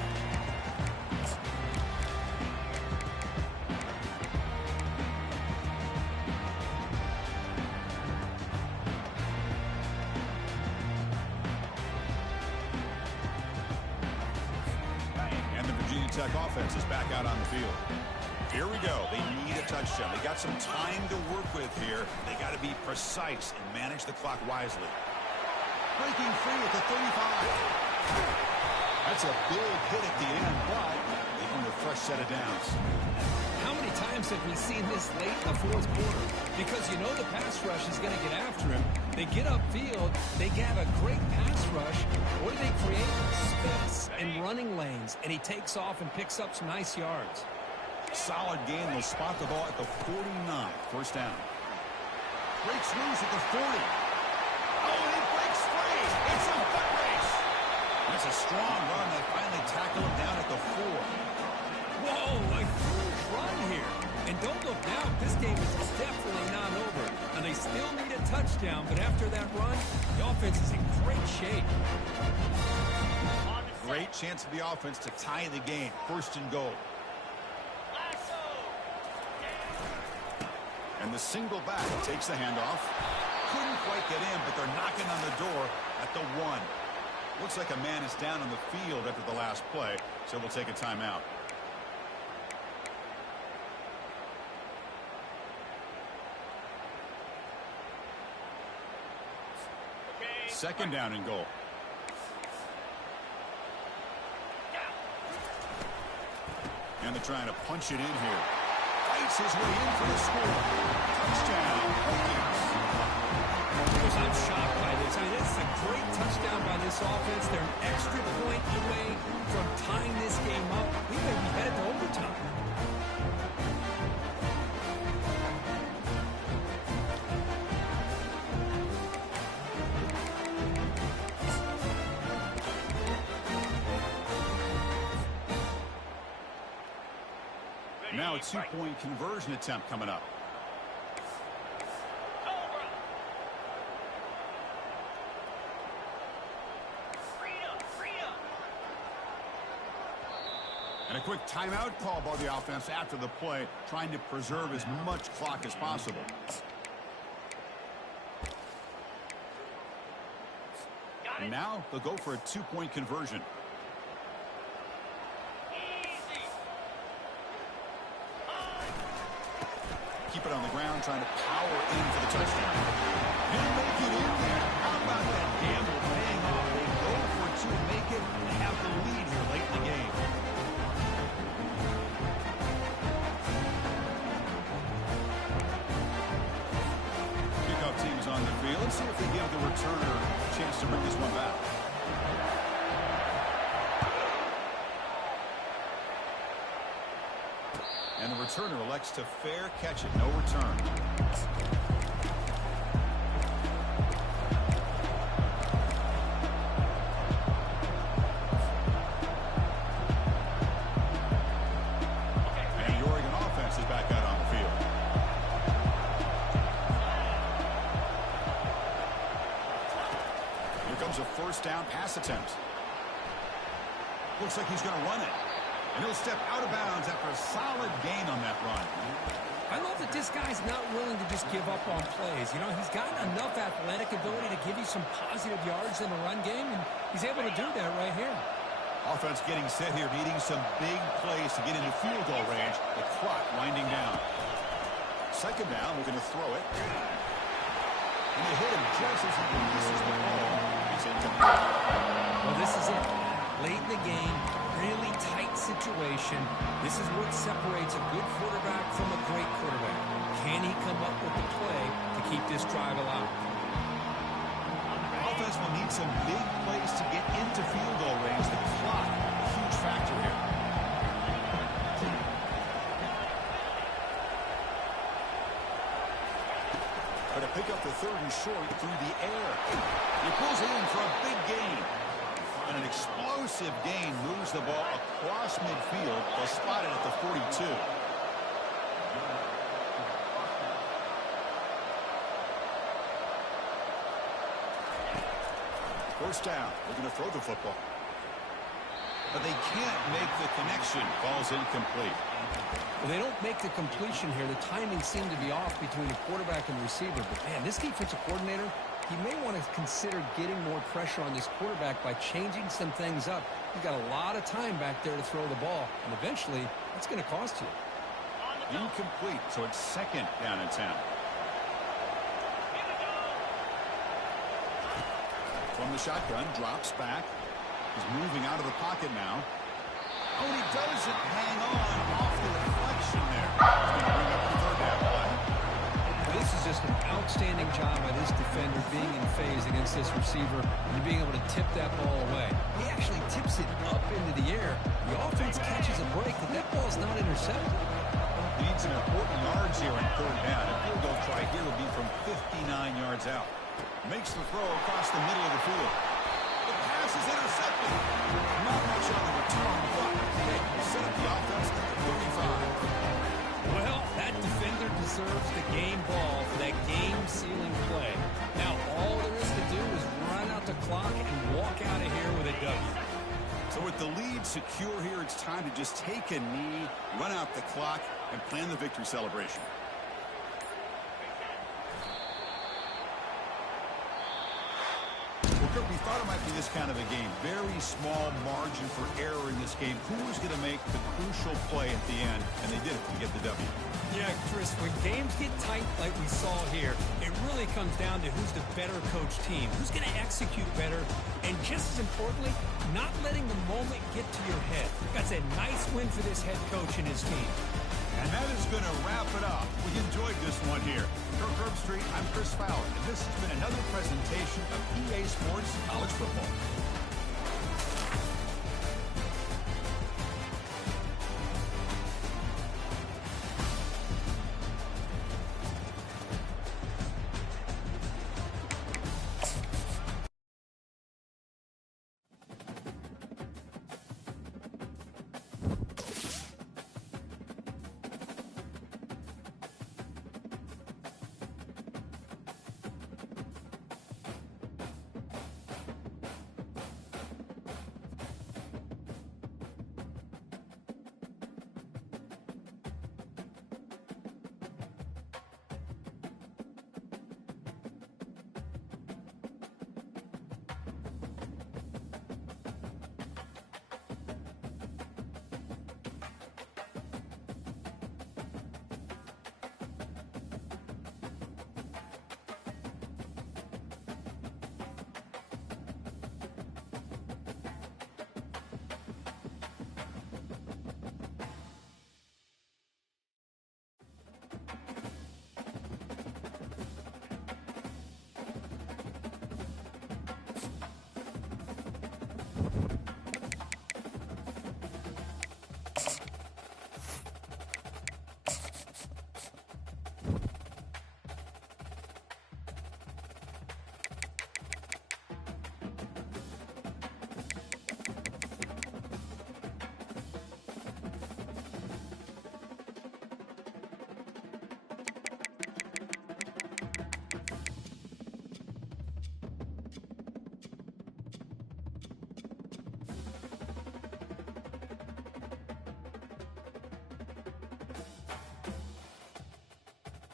And the Virginia Tech offense is back out on the field. Here we go. They need a touchdown. They got some time to work with here. They got to be precise and manage the clock wisely. Breaking free at the 35. That's a big hit at the end, but they earned a fresh set of downs. How many times have we seen this late in the fourth quarter? Because you know the pass rush is going to get after him. They get upfield. They have a great pass rush. What do they create? Space and running lanes. And he takes off and picks up some nice yards. Solid game. They'll spot the ball at the 49. First down. Breaks loose at the 40. Oh, and he breaks free. It's a foot race. That's a strong run. They finally tackle him down at the 4. Whoa, a huge run here. And don't look now. This game is definitely not over. And they still need a touchdown, but after that run, the offense is in great shape. Great chance for the offense to tie the game. 1st and goal. And the single back takes the handoff. Couldn't quite get in, but they're knocking on the door at the 1. Looks like a man is down on the field after the last play, so we'll take a timeout. Second down and goal. And they're trying to punch it in here. Fights his way in for the score. Touchdown. Because I'm shocked by this. I mean, this is a great touchdown by this offense. They're an extra point away from tying this game up. We may be headed to overtime. Now a 2-point conversion attempt coming up. And a quick timeout call by the offense after the play, trying to preserve as much clock as possible. And now they'll go for a 2-point conversion. Keep it on the ground, trying to power in for the touchdown. He'll make it in there. How about that gamble paying off? They go for 2, make it, and have the lead here late in the game. Kickoff team is on the field. Let's see if they give the returner a chance to bring this one back. And the returner elects to fair catch it. No return. And the Oregon offense is back out on the field. Here comes a first down pass attempt. Looks like he's going to run it. And he'll step out of bounds after a solid gain on that run. I love that this guy's not willing to just give up on plays. You know, he's got enough athletic ability to give you some positive yards in the run game, and he's able to do that right here. Offense getting set here, needing some big plays to get into field goal range. The clock winding down. Second down, we're going to throw it. And they hit him just as he releases the ball. He's incomplete. Well, this is it. Late in the game, really tight situation. This is what separates a good quarterback from a great quarterback. Can he come up with the play to keep this drive alive? Offense will need some big plays to get into field goal range. The clock, a huge factor here. But to pick up the third and short through the air. He pulls it in for a big gain. And an explosive gain moves the ball across midfield. They'll spot it at the 42. First down. They're going to throw the football. But they can't make the connection. Ball's incomplete. Well, they don't make the completion here. The timing seemed to be off between the quarterback and the receiver. But, man, this defensive coordinator, he may want to consider getting more pressure on this quarterback by changing some things up. He's got a lot of time back there to throw the ball, and eventually it's going to cost you. Incomplete, so it's second down and 10. From the shotgun, drops back. He's moving out of the pocket now. Oh, and he doesn't hang on off the deflection there. He's going to bring up the third down play. This is just an outstanding job by this defender being in phase against this receiver and being able to tip that ball away. He actually tips it up into the air. The offense catches a break, but that ball's not intercepted. He needs some important yards here on third down. A field goal try here will be from 59 yards out. Makes the throw across the middle of the field. The pass is intercepted. Not much on the return, but they set up the offense at the 35. Well, that defender deserves the game ball for that game-sealing play. Now, all there is to do is run out the clock and walk out of here with a W. So with the lead secure here, it's time to just take a knee, run out the clock, and plan the victory celebration. Well, we thought it might be this kind of a game. Very small margin for error in this game. Who was going to make the crucial play at the end? And they did it to get the W. Yeah, Chris, when games get tight like we saw here, it really comes down to who's the better coach team, who's going to execute better, and just as importantly, not letting the moment get to your head. That's a nice win for this head coach and his team. And that is going to wrap it up. We enjoyed this one here. For Herb Street, I'm Chris Fowler, and this has been another presentation of EA Sports College Football.